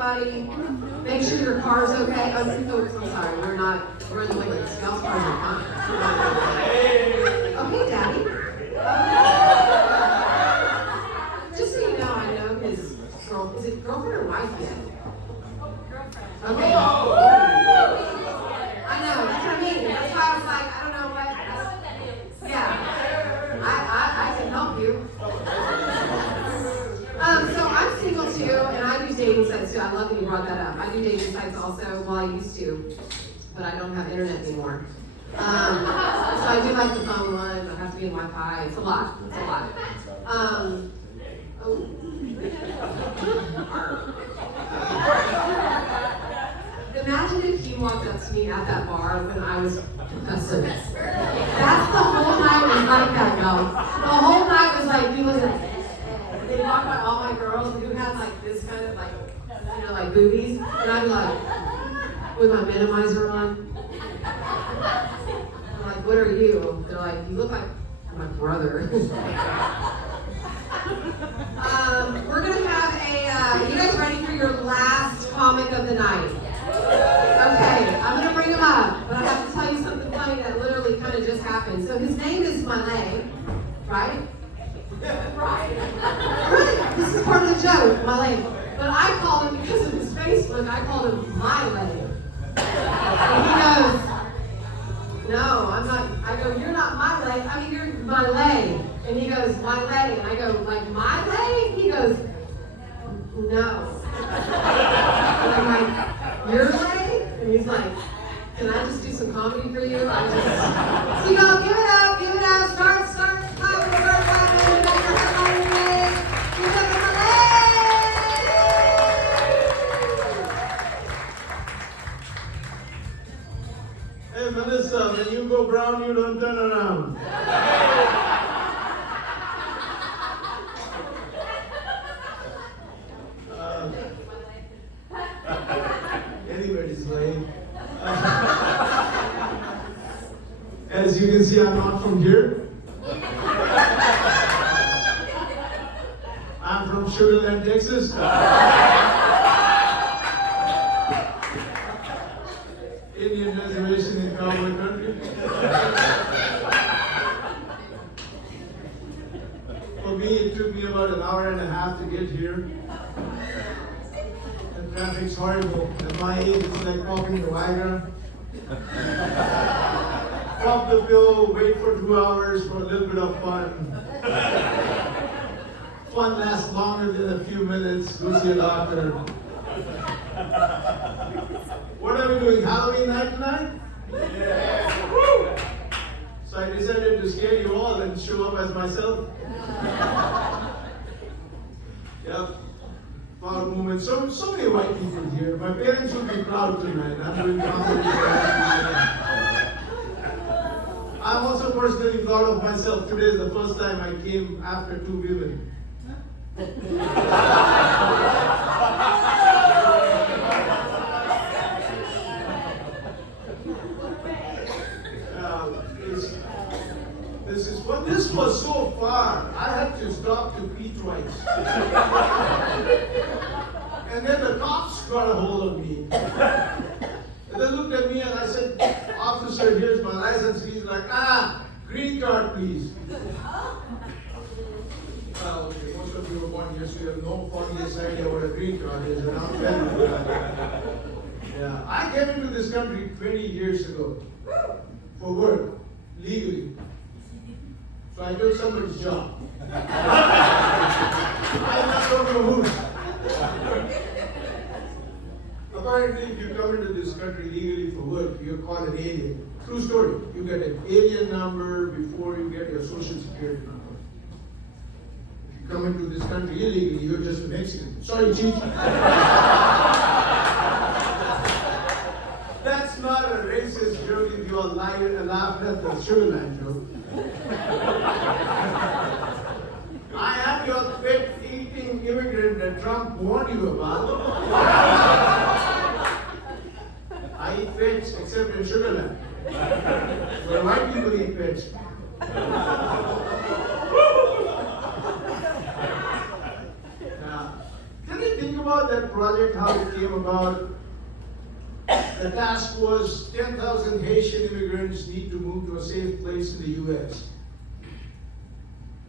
somebody. Make sure your car's okay. Oh, I'm sorry, we're in the Woodlands. Y'all's cars are fine. Oh, hey, Daddy. Just so you know, I know his is it girlfriend or wife yet? Okay. I know, that's what I mean. That's why I was like, I don't know what. Yeah. I can help you. So I'm single too, and I do dating sites too. I love that you brought that up. I do dating sites also. Well, I used to, but I don't have internet anymore. So I do like the phone one. I have to be in Wi-Fi. It's a lot. It's a lot. Imagine if he walked up to me at that bar when I was professor. That's the whole night was like that, y'all. The whole night was like, he was like, they walked by all my girls who had like this kind of like, you know, like boobies. And I'd be like, with my minimizer on. I'm like, what are you? They're like, you look like my brother. We're going to have you guys ready for your last comic of the night? Okay, I'm going to bring him up, but I have to tell you something funny that literally kind of just happened. So his name is Malay, right? Right. This is part of the joke, Malay. But I call him, because of his Facebook, I called him My Lay. And he goes, no, I'm not. I go, you're not my lay. I mean, you're my lay. And he goes, my lay. And I go, like, my lay? He goes, no. And I'm like, your lay? And he's like, can I just do some comedy for you? So y'all, give it up. Start clapping, make your headline today. Give it up for my lay. Hey, Melissa, when you go brown, you don't turn around. Anybody's late. As you can see, I'm not from here. I'm from Woodlands, Texas. Indian reservation in cowboy country. For me, it took me about an hour and a half to get here. The traffic's horrible. At my age, it's like walking the Viagra. Pop the pill, wait for 2 hours for a little bit of fun. Fun lasts longer than a few minutes. Go see a doctor. What are we doing? Halloween night tonight? Yeah. Woo! So I decided to scare you all and show up as myself. Yep. Proud moment. So many white people here. My parents will be proud tonight. I'm doing comedy. I'm also personally proud of myself. Today is the first time I came after 2 women. This was so far, I had to stop to pee twice. And then the cops got a hold of me. And they looked at me and I said, officer, here's my license. He's like, green card, please. Well, okay, most of you were born here, so you have no foggiest idea what a green card is. And I'll tell you that. Yeah, I came into this country 20 years ago for work, legally. So I took somebody's job. I'm not going to move. Apparently, if you come into this country legally for work, you're called an alien. True story. You get an alien number before you get your social security number. If you come into this country illegally, you're just a Mexican. Sorry, Chief. That's not a racist joke if you all laughed at the Sugarland joke. I am your pet eating immigrant that Trump warned you about. I eat pets except in Sugarland. Where white people eat pets. Now, can you think about that project, how it came about? The task was 10,000 Haitian immigrants need to move to a safe place in the U.S.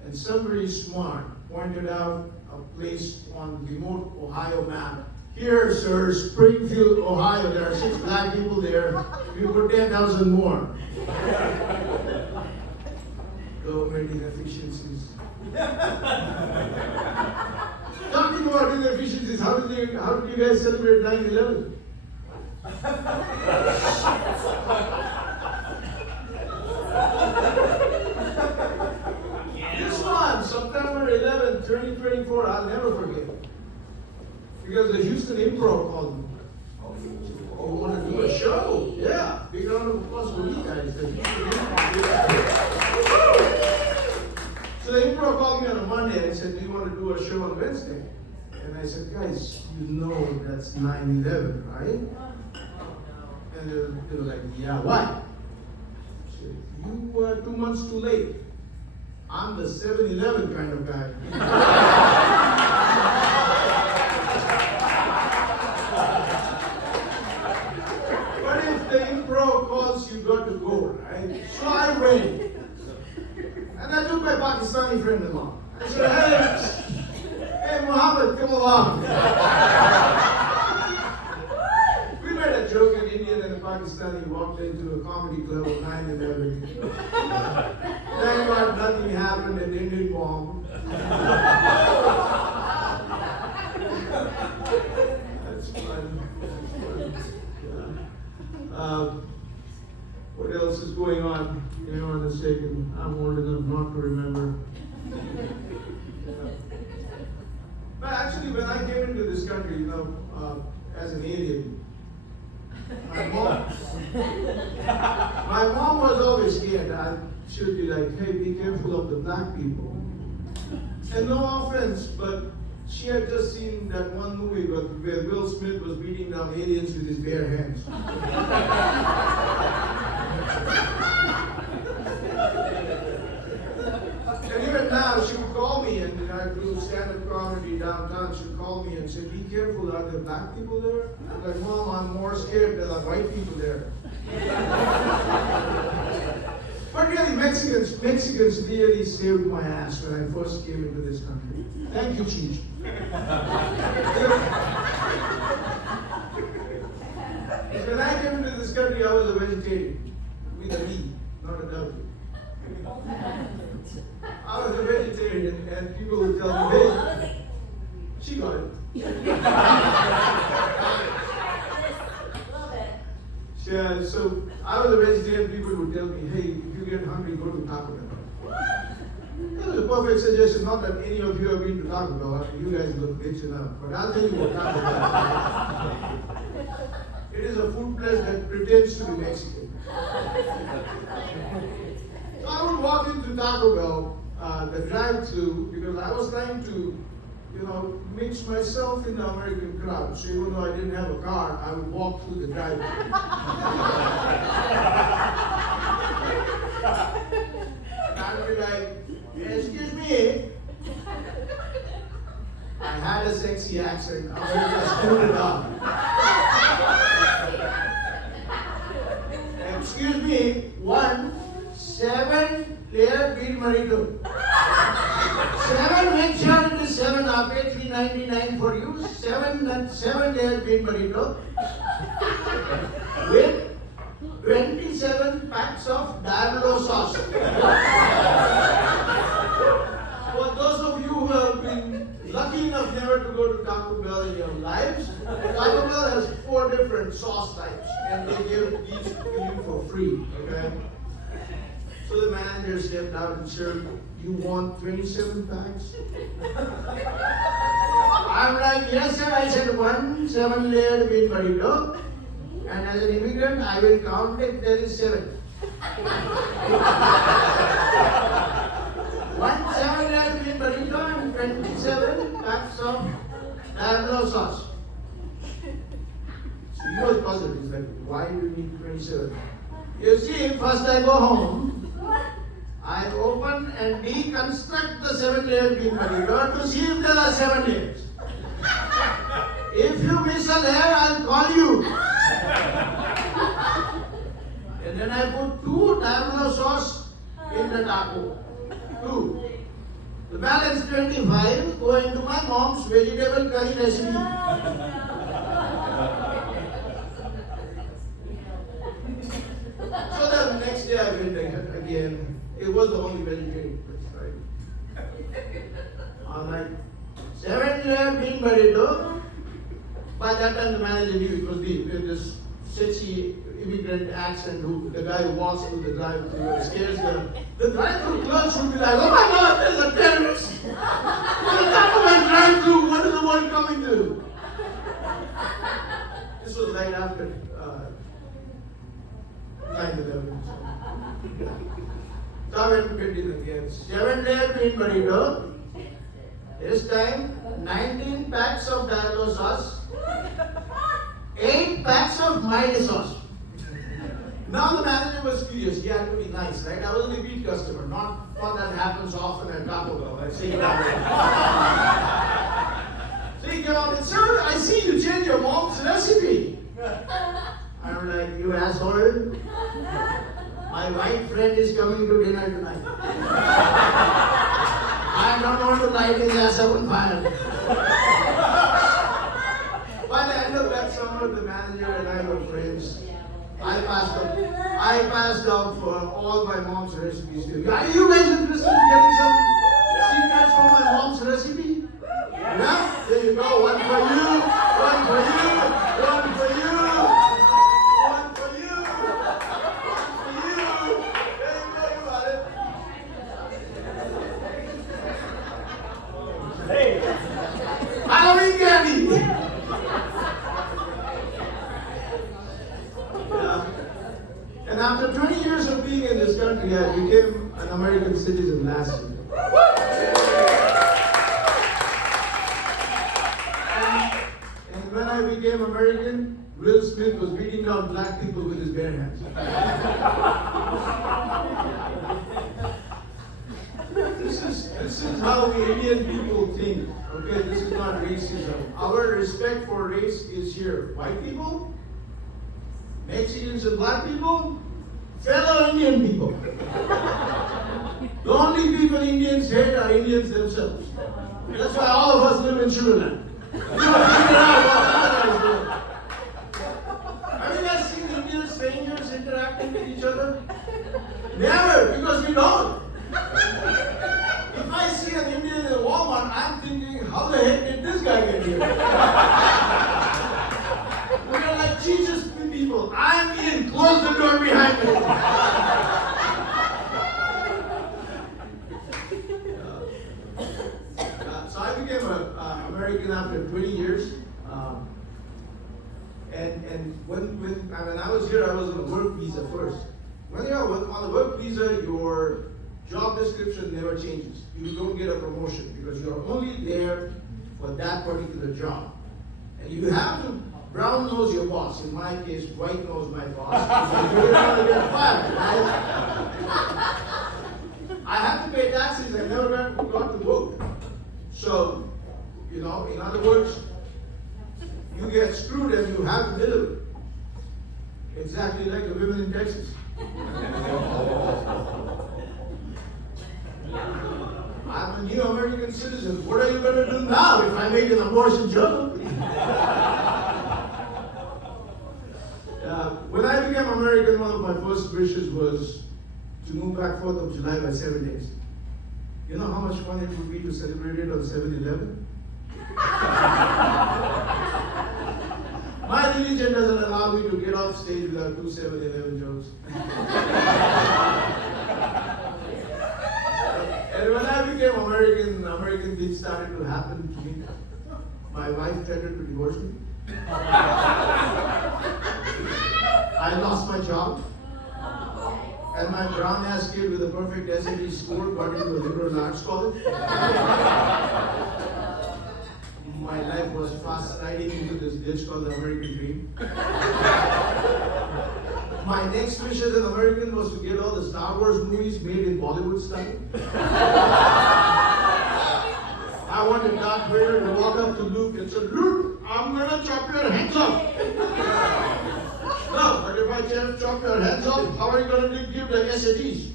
And somebody smart pointed out a place on remote Ohio map. Here, sir, Springfield, Ohio, there are 6 black people there. We put 10,000 more. Government inefficiencies. Talking about inefficiencies, how did you guys celebrate 9/11? This one, September 11, 2024, I'll never forget. Because the Houston Improv called me. Oh, you want to do a show? Yeah. Big round of applause for you guys. So the Improv called me on a Monday and said, do you want to do a show on Wednesday? And I said, guys, you know that's 9/11, right? And they were like, yeah, why? I said, you were 2 months too late. I'm the 7-Eleven kind of guy. But if the Improv calls, you got to go, right? So I went. And I took my Pakistani friend along. I said, hey, Muhammad, come along. We made a joke, an Indian and a Pakistani walked into a comedy club at 9/11. Thank God nothing happened at Indian bomb. That's fun. Yeah. What else is going on? Hang on a second. I'm old enough not to remember. But actually, when I came into this country, as an alien, my mom was always scared. She would be like, hey, be careful of the black people. And no offense, but she had just seen that one movie where Will Smith was beating down aliens with his bare hands. And even now, she would call me, and I do stand-up comedy downtown. She would call me and say, be careful, are there black people there? I'm like, Mom, I'm more scared there are white people there. But really, Mexicans really saved my ass when I first came into this country. Thank you, Chief. When I came into this country, I was a vegetarian. With a V, not a W. I was a vegetarian, and people would tell me, hey, she got it. Yeah, so I was a vegetarian, people would tell me, hey, if you get hungry, go to Taco Bell. That was a perfect suggestion, not that any of you have been to Taco Bell. You guys look rich enough, but I'll tell you what Taco Bell is. It is a food place that pretends to be Mexican. So I would walk into Taco Bell, the drive-thru, because I was trying to, mix myself in the American crowd. So even though I didn't have a car, I would walk through the drive-thru. And I would be like, excuse me. I had a sexy accent. I would just tune it up. Excuse me, 7-layer beef burrito. 7, make sure it is 7, I'll pay $3.99 for you. 7-layer beef burrito. With 27 packs of diablo sauce. For those of you who have been lucky enough never to go to Taco Bell in your lives, Taco Bell has 4 different sauce types, and they give these to you for free, okay? So the manager stepped out and said, you want 27 packs? I'm like, yes sir. I said 1 7-layer beef burrito, and as an immigrant, I will count it, there is 7. 1 7-layer beef burrito and 27 packs of diablo sauce. So he was puzzled. He's like, why do you need 27? You see, first I go home, I open and deconstruct the 7-layer beef burrito to see if there are 7 layers. If you miss a layer, I'll call you. And then I put 2 diabolo sauce in the taco. 2. The balance 25 go into my mom's vegetable curry recipe. So the next day I went again. It was the only vegetarian place, right? I'm like, 7-layer bean burrito. By that time the manager knew it was this sexy immigrant accent the guy who walks through the drive-thru and scares the drive-thru clerks would be like, oh my God, there's a terrorist! What is that for my drive-thru? What is the world coming to? This was right after 9/11. So I went to get it again. 7-layer bean burrito. This time, 19 packs of diabolo sauce, 8 packs of mild sauce. Now the manager was curious. He had to be nice, right? I was a repeat customer, not that happens often at Taco Bell. I say that. So he came out and said, sir, I see you changed your mom's recipe. I'm like, you asshole. My white friend is coming to dinner tonight. I don't want to light his ass up on fire. By the end of that summer, the manager and I were friends. I passed up for all my mom's recipes to you. Are you guys interested in getting some secrets from my mom's recipe? Yeah? There you go. One for you, one for you, one for you, one for you, one for you. There you go, you got it. Hey! Halloween candy! And after 20 years of being in this country, I became an American citizen last year. And when I became American, Will Smith was beating down black people with his bare hands. This is how we Indian people think. Okay, this is not racism. Our respect for race is here. White people, Mexicans and black people, fellow Indian people. The only people Indians hate are Indians themselves. That's why all of us live in Sri Lanka. We don't figure out what the other guys do. Have you guys seen Indian strangers interacting with each other? Never, because we don't. If I see an Indian in Walmart, I'm thinking, how the heck did this guy get here? We're like Jesus people. I'm in. Close the door behind me. So I became an American after 20 years. And when I was here, I was on a work visa first. When you're on a work visa, your job description never changes. You don't get a promotion because you're only there for that particular job. And you have to brown nose your boss. In my case, white nose my boss. You're going to get fired, right? I have to pay taxes. I never got to vote. So, in other words, you get screwed and you have to deliver. Exactly like the women in Texas. I'm a new American citizen. What are you going to do now if I make an abortion joke? When I became American, one of my first wishes was to move back 4th of July by 7 days. You know how much fun it would be to celebrate it on 7/11? My religion doesn't allow me to get off stage without 2 7/11 jokes. And when I became American things started to happen to me. My wife threatened to divorce me. I lost my job. And my brown ass kid with a perfect SAT score got into a liberal arts college. My life was fast sliding into this ditch called the American dream. My next wish as an American was to get all the Star Wars movies made in Bollywood style. I wanted Darth Vader to walk up to Luke and say, Luke, I'm gonna chop your hands off. No, but if I chop your hands off, how are you gonna give the SATs?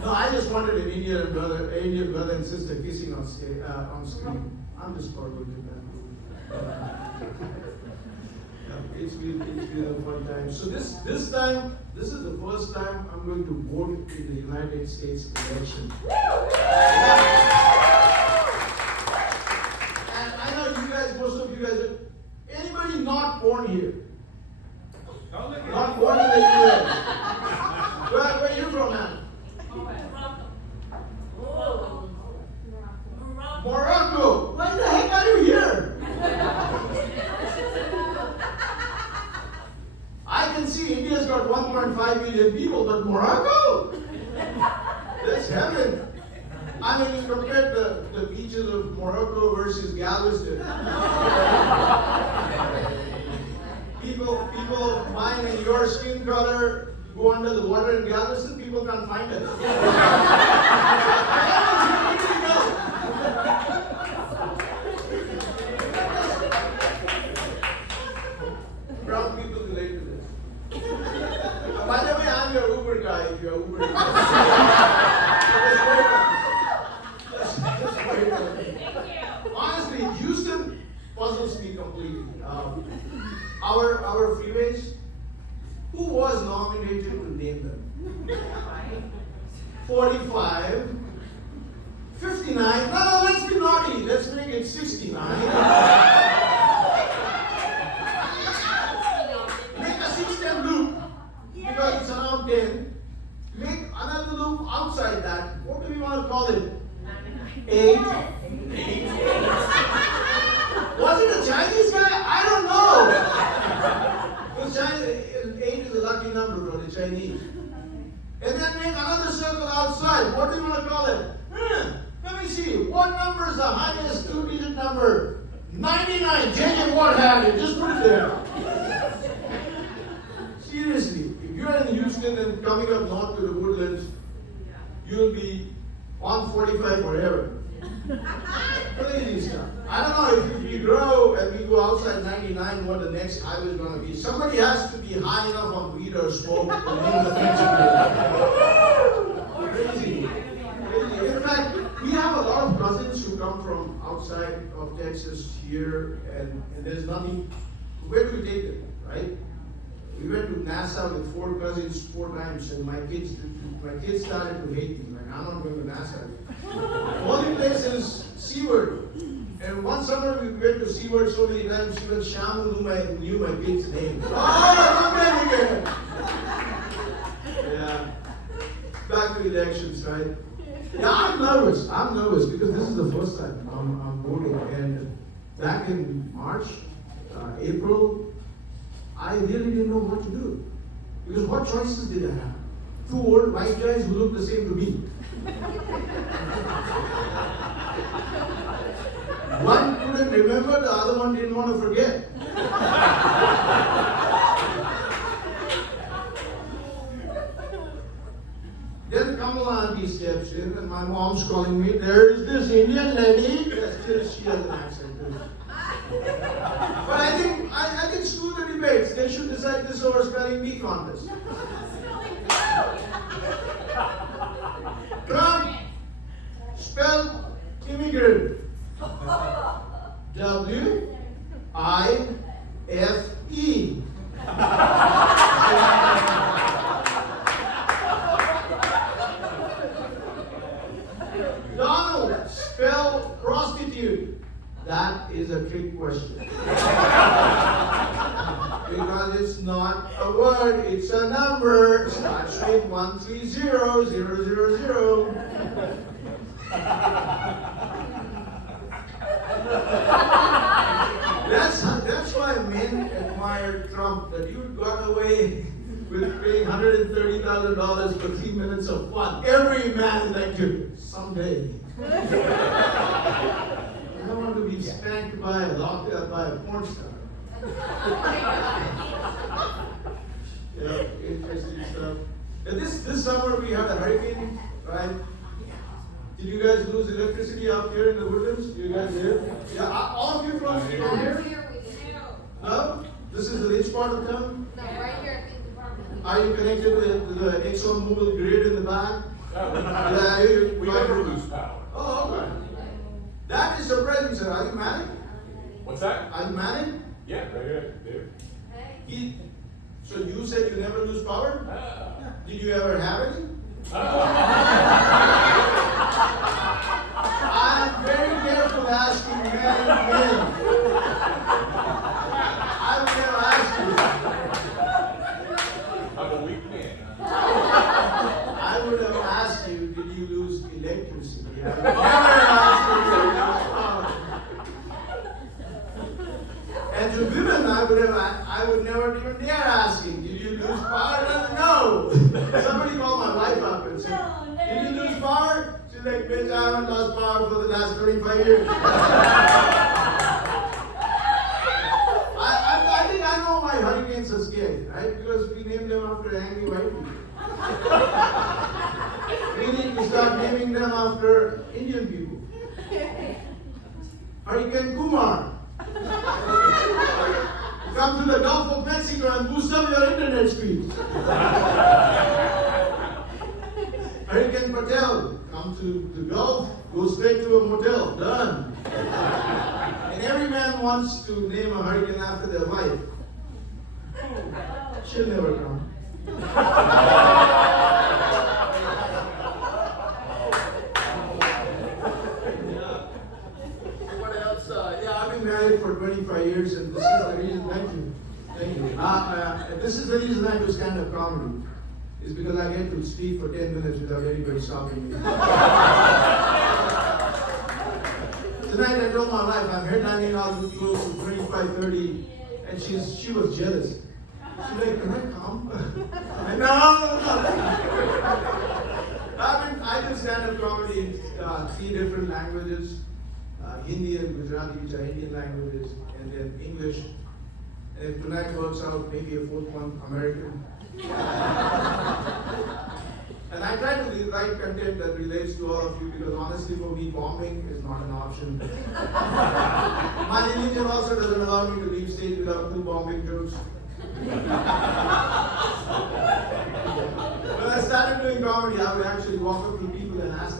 No, I just wanted an Indian brother and sister kissing on screen. I'm just forward to that. It's been a fun time. So this time, this is the first time I'm going to vote in the United States election. And I know you guys, most of you guys, anybody not born here? Not born in the US? Where are you from, man? Morocco. Why the heck are you here? I can see India's got 1.5 million people, but Morocco? That's heaven. I mean, you compare the beaches of Morocco versus Galveston. People mine and your skin color go under the water in Galveston, people can't find it. Brown people relate to this. By the way, I'm your Uber guy if you're Uber. Just wait up. Thank you. Honestly, Houston puzzles me completely. Our freeways, who was nominated to name them? 45, 59. No, let's be naughty. Let's make it 69. Make a 6-10 loop because it's around 10. Make another loop outside that. What do we want to call it? 8. Was it a Chinese guy? I don't know. Because 8 is a lucky number for the Chinese. And then make another circle outside. What do you want to call it? Let me see. What number is the highest two-digit number? 99. J.J. Watt had it. Just put it there. Seriously, if you're in Houston and coming up north to the Woodlands, you'll be on 45 forever. Crazy stuff. I don't know if we grow and we go outside 99, what the next highway is going to be. Somebody has to be high enough on weed or smoke to name the future. Crazy. In fact, we have a lot of cousins who come from outside of Texas here, and there's nothing. Where do we take them, right? We went to NASA with 4 cousins 4 times, and my kids started to hate me. Like, I'm not going to NASA. The only place is Seaward. And one summer we went to Seaward so many times, even Shamu knew my kid's name. Oh, again. Yeah. Back to elections, right? Yeah, I'm nervous because this is the first time I'm voting. And back in March, April, I really didn't know what to do. Because what choices did I have? 2 old white guys who look the same to me. One couldn't remember, the other one didn't want to forget. Then Kamala auntie steps in and my mom's calling me, there is this Indian lady. Yes, still she has an accent. But I think screw the debates. They should decide this over spelling bee contest. Trump, spell immigrant. W-I-F-E. Donald, spell prostitute. That is a trick question. Because it's not a word, it's a number. Starts with 130000. That's why men admired Trump, that you got away with paying $130,000 for 3 minutes of fun. Every man like you. Someday. I don't want to be spanked by a porn star. Interesting stuff. And this summer we had a hurricane, right? Did you guys lose electricity out here in the Woodlands? You guys here? Yeah, all of you from here? No? This is the rich part of town? No, right here at the department. Are you connected to the ExxonMobil grid in the back? We never lose power. Oh, okay. That is surprising, sir. Are you married? What's that? Are you married? Yeah, right here, dude. So you said you never lose power? Did you ever have any? I'm very careful asking men. I would never ask you. I'm a weak man. I would have asked you, did you lose electricity? I would never ask you, did you lose power? And to women, I would never even dare asking, did you lose power? No. Somebody called my wife up and said, did you lose power? She's like, bitch, I haven't lost power for the last 25 years. I think I know why hurricanes are scary, right? Because we named them after angry white people. We need to start naming them after Indian people. Hurricane Kumar. Come to the Gulf of Mexico and boost up your internet speed. Hurricane Patel. Come to the Gulf, go straight to a motel. Done. And every man wants to name a hurricane after their wife. She'll never come. What else? I've been married for 25 years, and this is the reason. Thank you. This is the reason I do stand-up comedy. Is because I get to speak for 10 minutes without anybody stopping me. Tonight I told my wife I'm headlining out with close to 25, 30, and she was jealous. She's like, can I come? No. I do stand-up comedy in 3 different languages. Hindi and Gujarati, which are Indian languages, and then English. And if tonight works out, maybe a 4th one, American. And I try to write content that relates to all of you because honestly for me bombing is not an option. My religion also doesn't allow me to leave stage without 2 bombing jokes. When I started doing comedy, I would actually walk up to people and ask them,